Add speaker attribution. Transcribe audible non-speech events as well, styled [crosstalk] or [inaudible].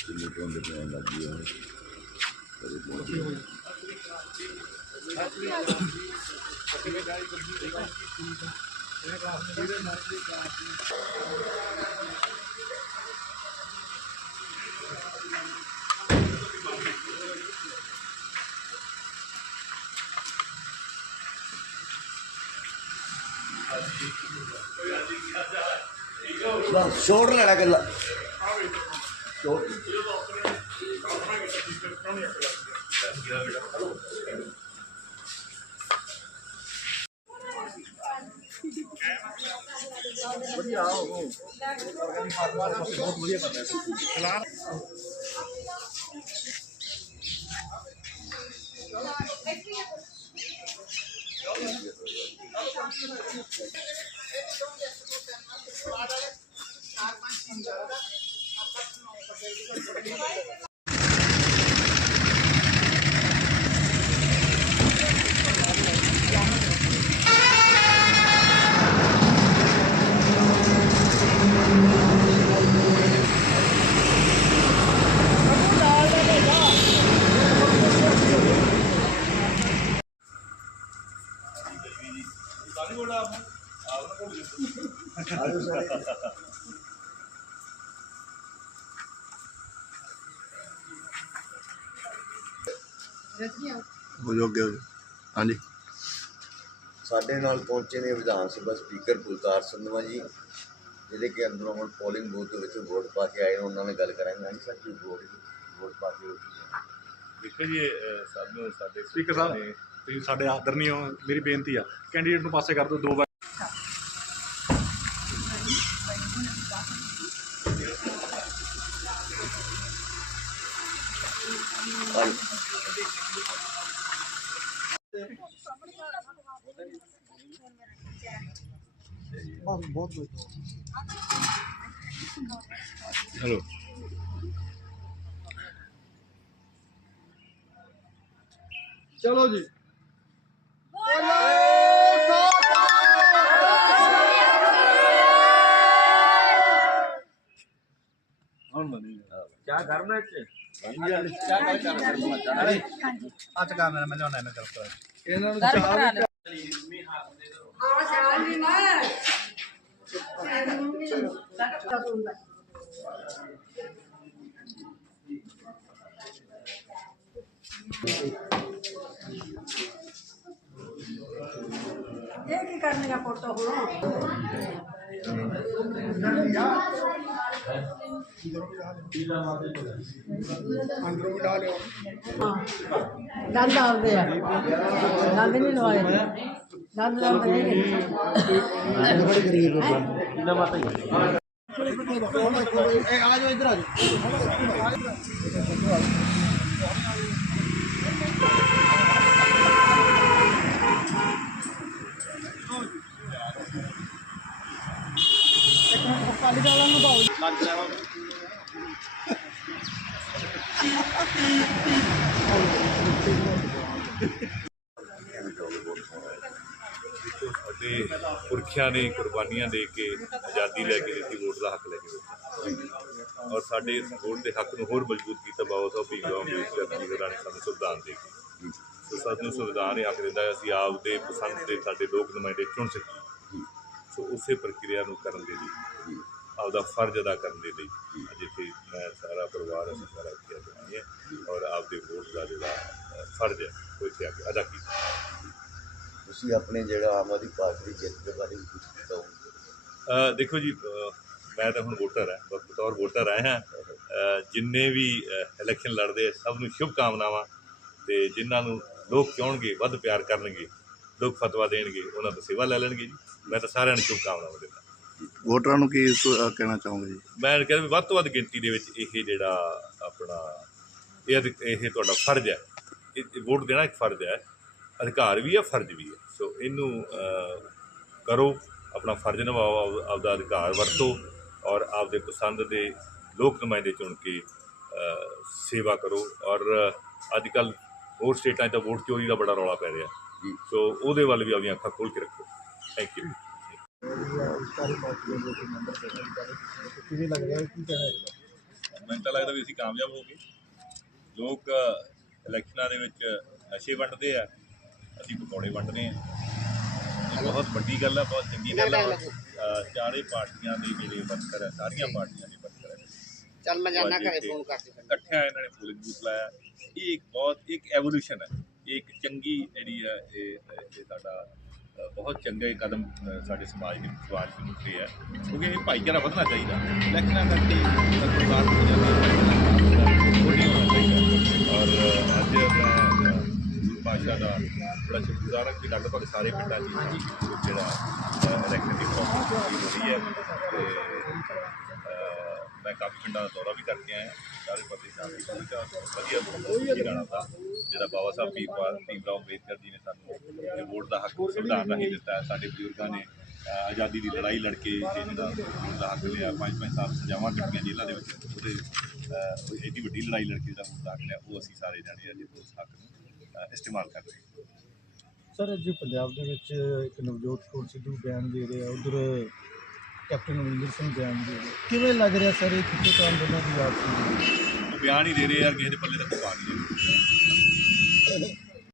Speaker 1: ਕਿੰਨੀ ਧੁੰਦ ਪੈਣ ਲੱਗੀ ਹੈ ਕਦੇ ਪਹੁੰਚੀ ਬਸ ਛੋੜ ਲੈਣਾ ਗੱਲਾਂ
Speaker 2: ਵਧੀਆ ਉਹ ਆਰਗੈਨਿਕ ਫਾਰਮਾ ਦਾ ਬਹੁਤ ਵਧੀਆ ਕਰਦਾ ਸੀ ਚਲਾ
Speaker 1: Thank you. ਛੋੜ
Speaker 3: ਹੋ ਜੋ ਅੱਗੇ ਹੋ ਜਾਓ। ਹਾਂਜੀ।
Speaker 1: ਸਾਡੇ ਨਾਲ ਪਹੁੰਚੇ ਨੇ ਵਿਧਾਨ ਸਭਾ ਸਪੀਕਰ ਕੁਲਤਾਰ ਸੰਧਵਾ ਜੀ ਜਿਹੜੇ ਕਿ ਅੰਦਰੋਂ ਹੁਣ ਪੋਲਿੰਗ ਬੂਥ ਦੇ ਵਿੱਚ ਵੋਟ ਪਾ ਕੇ ਆਏ ਉਹਨਾਂ ਨਾਲ ਗੱਲ ਕਰਾਂਗੇ। ਹਾਂਜੀ ਸਰ ਜੀ ਵੋਟ ਵੋਟ ਪਾ ਕੇ
Speaker 2: ਦੇਖੋ ਜੀ ਇਹ ਸਾਨੂੰ ਸਾਡੇ
Speaker 4: ਸਪੀਕਰ ਸਾਹਿਬ
Speaker 2: ਨੇ
Speaker 4: ਤੁਸੀਂ ਸਾਡੇ ਆਦਰਨੀ ਹੋ ਮੇਰੀ ਬੇਨਤੀ ਆ ਕੈਂਡੀਡੇਟ ਨੂੰ ਪਾਸੇ ਕਰ ਦਿਓ ਦੋ ਵਾਰ।
Speaker 1: ਹਾਂਜੀ।
Speaker 2: ਚਲੋ
Speaker 4: ਚਲੋ ਜੀ।
Speaker 2: ਕੀ ਕਰਨਾ ਇੱਥੇ
Speaker 4: ਅੱਜ ਕੰਮ ਮੈਂ ਲਿਆਉਣਾ ਇਹਨਾਂ ਕਰਤਾ
Speaker 5: ਇਹਨਾਂ ਨੂੰ ਚਾਹ
Speaker 6: ਇਹ ਕੀ ਕਰਨੇ ਦਾ ਫੋਟੋ ਹੁਣ?
Speaker 5: ਅੰਦਰੋਂ ਬਿਠਾ ਲਿਓ
Speaker 6: ਦੰਦ ਆਉਂਦੇ ਆ। ਦੰਦ ਨਹੀਂ ਲਵਾਏ। ਦੰਦ ਲਾਉਂਦੇ ਨਹੀਂ।
Speaker 5: ਇਹ ਆ ਜਾਓ, ਇੱਧਰ ਆ ਜਾਓ।
Speaker 2: ਦੇਖੋ ਸਾਡੇ ਪੁਰਖਿਆਂ ਨੇ ਕੁਰਬਾਨੀਆਂ ਦੇ ਕੇ ਆਜ਼ਾਦੀ ਲੈ ਕੇ ਦਿੱਤੀ, ਵੋਟ ਦਾ ਹੱਕ ਲੈ ਕੇ ਦਿੱਤਾ। ਔਰ ਸਾਡੇ ਇਸ ਵੋਟ ਦੇ ਹੱਕ ਨੂੰ ਹੋਰ ਮਜ਼ਬੂਤ ਕੀਤਾ ਬਾਬਾ ਸਾਹਿਬ ਭੀਮ ਅੰਬੇਦਕਰ ਜੀ ਹੋਰਾਂ ਨੇ ਸਾਨੂੰ ਸੰਵਿਧਾਨ ਦੇ ਕੇ। ਸੋ ਸਾਨੂੰ ਸੰਵਿਧਾਨ ਇਹ ਹੱਕ ਦਿੰਦਾ ਹੈ, ਅਸੀਂ ਆਪ ਦੇ ਪਸੰਦ ਦੇ ਸਾਡੇ ਲੋਕ ਨੁਮਾਇੰਦੇ ਚੁਣ ਸਕੀਏ। ਸੋ ਉਸੇ ਪ੍ਰਕਿਰਿਆ ਨੂੰ ਕਰਨ ਦੇ ਲਈ। ਆਪਦਾ ਫਰਜ਼ ਅਦਾ ਕਰਨ ਦੇ ਲਈ ਅੱਜ ਇੱਥੇ ਮੈਂ ਸਾਰਾ ਪਰਿਵਾਰ ਅਸੀਂ ਸਾਰਾ ਇੱਥੇ ਆਏ ਹਾਂ ਔਰ ਆਪਦੇ ਵੋਟ ਦਾ ਜਿਹੜਾ ਫਰਜ਼ ਹੈ ਉਹ ਇੱਥੇ ਆ ਕੇ ਅਦਾ ਕੀਤਾ।
Speaker 1: ਤੁਸੀਂ ਆਪਣੇ ਜਿਹੜਾ ਆਮ ਆਦਮੀ ਪਾਰਟੀ ਦੀ ਜਿੱਤ ਦੇ ਬਾਰੇ ਕੁਝ
Speaker 2: ਅ, ਦੇਖੋ ਜੀ ਮੈਂ ਤਾਂ ਹੁਣ ਵੋਟਰ ਹਾਂ ਬਤੌਰ ਵੋਟਰ ਆਏ ਹਾਂ। ਜਿੰਨੇ ਵੀ ਇਲੈਕਸ਼ਨ ਲੜਦੇ ਸਭ ਨੂੰ ਸ਼ੁਭ ਕਾਮਨਾਵਾਂ ਤੇ ਜਿਨ੍ਹਾਂ ਨੂੰ ਲੋਕ ਚਾਹਣਗੇ ਵੱਧ ਪਿਆਰ ਕਰਨਗੇ ਲੋਕ ਫਤਵਾ ਦੇਣਗੇ ਉਹਨਾਂ ਤੋਂ ਸੇਵਾ ਲੈ ਲੈਣਗੇ ਜੀ। ਮੈਂ ਤਾਂ ਸਾਰਿਆਂ ਨੂੰ ਸ਼ੁਭ ਕਾਮਨਾਵਾਂ ਦਿੰਦਾ।
Speaker 3: ਵੋਟਰਾਂ ਨੂੰ ਕੀ ਸ- ਅਹ ਕਹਿਣਾ ਚਾਹੋਗੇ ਜੀ?
Speaker 2: ਮੈਂ ਕਹਿੰਦਾ ਵੀ ਵੱਧ ਤੋਂ ਵੱਧ ਗਿਣਤੀ ਦੇ ਵਿੱਚ ਇਹ ਜਿਹੜਾ ਆਪਣਾ ਇਹ ਅਧਿ- ਇਹ ਤੁਹਾਡਾ ਫਰਜ਼ ਹੈ। ਇਹ ਇਹ ਵੋਟ ਦੇਣਾ ਇੱਕ ਫਰਜ਼ ਹੈ। ਅਧਿਕਾਰ ਵੀ ਹੈ ਫਰਜ਼ ਵੀ ਹੈ। ਸੋ ਇਹਨੂੰ ਕਰੋ ਆਪਣਾ ਫਰਜ਼ ਨਿਭਾਓ ਆਪ- ਆਪਦਾ ਅਧਿਕਾਰ ਵਰਤੋ ਔਰ ਆਪਦੇ ਪਸੰਦ ਦੇ ਲੋਕ ਨੁਮਾਇੰਦੇ ਚੁਣ ਕੇ ਸੇਵਾ ਕਰੋ। ਔਰ ਅੱਜ ਕੱਲ ਹੋਰ ਸਟੇਟਾਂ 'ਚ ਤਾਂ ਵੋਟ ਚੋਰੀ ਦਾ ਬੜਾ ਰੌਲਾ ਪੈ ਰਿਹਾ।
Speaker 1: ਜੀ।
Speaker 2: ਸੋ ਉਹਦੇ ਵੱਲ ਵੀ ਆਪਣੀਆਂ ਅੱਖਾਂ ਖੋਲ੍ਹ ਕੇ ਰੱਖੋ। ਥੈਂਕ ਯੂ
Speaker 5: ਕਿਵੇਂ ਲੱਗ ਰਿਹਾ ਕੀ ਕਹਿਣਾ
Speaker 2: ਮੈਨੂੰ ਤਾਂ ਲੱਗਦਾ ਵੀ ਅਸੀਂ ਕਾਮਯਾਬ ਹੋ ਗਏ। ਲੋਕ ਇਲੈਕਸ਼ਨਾਂ ਦੇ ਵਿੱਚ ਨਸ਼ੇ ਵੰਡਦੇ ਆ ਅਸੀਂ ਪਕੌੜੇ ਵੰਡਦੇ ਆ। ਇਹ ਬਹੁਤ ਵੱਡੀ ਗੱਲ ਹੈ ਬਹੁਤ ਚੰਗੀ ਗੱਲ ਅਹ ਚਾਰੇ ਪਾਰਟੀਆਂ ਦੇ ਜਿਹੜੇ ਵਰਕਰ ਹੈ ਸਾਰੀਆਂ ਪਾਰਟੀਆਂ ਦੇ ਵਰਕਰ ਹੈ
Speaker 5: ਚੱਲ ਮੈਂ ਜਾਣਾ ਘਰੇ ਫੋਨ ਕਰਕੇ।
Speaker 2: ਇਕੱਠਿਆਂ ਇਹਨਾਂ ਨੇ ਪੋਲਿੰਗ ਬੂਥ ਲਾਇਆ। ਇਹ ਇੱਕ ਬਹੁਤ ਇੱਕ ਐਵੋਲੂਸ਼ਨ ਹੈ ਇਹ ਇੱਕ ਚੰਗੀ ਜਿਹੜੀ ਹੈ ਇਹ ਸਾਡਾ ਬਹੁਤ ਚੰਗਾ ਕਦਮ ਸਾਡੇ ਸਮਾਜ ਦੇ ਸਮਾਜ ਨੂੰ ਉੱਤੇ ਹੈ। ਕਿਉਂਕਿ ਇਹ ਭਾਈਚਾਰਾ ਵਧਣਾ ਚਾਹੀਦਾ। ਇਲੈਕਸ਼ਨਾਂ ਕਰਕੇ ਸਰਕਾਰ ਜਾਂਦੀ ਥੋੜੀ ਹੋਣਾ ਚਾਹੀਦਾ ਔਰ ਅੱਜ ਮੈਂ ਭਾਸ਼ਾ ਦਾ ਬੜਾ ਸ਼ੁਕਰਗੁਜ਼ਾਰ ਹਾਂ ਕਿ ਲਗਭਗ ਸਾਰੇ ਪਿੰਡਾਂ 'ਚ ਜਿਹੜਾ ਇਲੈਕਸ਼ਨ ਦੀ ਪ੍ਰੋਸੈਸ ਹੋ ਰਹੀ ਹੈ। ਤੇ ਮੈਂ ਕਾਫੀ ਪਿੰਡਾਂ ਦਾ ਦੌਰਾ ਵੀ ਕਰਕੇ ਆਇਆ। ਸਾਰੇ ਪਾਸੇ ਸ਼ਾਂਤੀ ਪਹੁੰਚਾ ਵਧੀਆ ਬਹੁਤ ਰਾਣਾ ਦਾ। ਜਿਹੜਾ ਬਾਬਾ ਸਾਹਿਬ ਭੀਮਰਾਓ ਭੀਮਰਾਓ ਅੰਬੇਦਕਰ ਜੀ ਨੇ ਸਾਨੂੰ ਵੋਟ ਦਾ ਹੱਕ ਸੰਵਿਧਾਨ ਰਾਹੀਂ ਦਿੱਤਾ ਹੈ। ਸਾਡੇ ਬਜ਼ੁਰਗਾਂ ਨੇ ਆਜ਼ਾਦੀ ਦੀ ਲੜਾਈ ਲੜ ਕੇ ਜਿਹੜਾ ਵੋਟ ਦਾ ਹੱਕ ਲਿਆ ਪੰਜ ਪੰਜ ਸਾਲ ਸਜ਼ਾਵਾਂ ਕੱਟੀਆਂ ਜੇਲ੍ਹਾਂ ਦੇ ਵਿੱਚ। ਉਹਦੇ ਅ, ਵੱਡੀ ਲੜਾਈ ਲੜ ਕੇ ਜਿਹੜਾ ਵੋਟ ਦਾ ਹੱਕ ਲਿਆ। ਉਹ ਅਸੀਂ ਸਾਰੇ ਜਾਣੇ ਅੱਜ ਉਸ ਹੱਕ ਨੂੰ ਇਸਤੇਮਾਲ ਕਰ ਰਹੇ ਹਾਂ।
Speaker 7: ਸਰ ਅੱਜ ਪੰਜਾਬ ਦੇ ਵਿੱਚ ਇੱਕ ਨਵਜੋਤ ਕੌਰ ਸਿੱਧੂ ਬਿਆਨ ਦੇ ਰਿਹਾ ਉਧਰ ਕੈਪਟਨ ਅਮਰਿੰਦਰ ਸਿੰਘ ਬਿਆਨ ਦੇ ਰਿਹਾ। ਕਿਵੇਂ ਲੱਗ ਰਿਹਾ ਸਰ ਇਹ ਖਿੱਚੋ ਤਾਂ ਦੋਨਾਂ ਦੀ
Speaker 2: ਉਹ ਬਿਆਨ ਹੀ ਦੇ ਰਹੇ ਯਾਰ ਕਿਸੇ ਦੇ ਪੱਲੇ ਦਾ ਪਾ ਨਹੀਂ [laughs]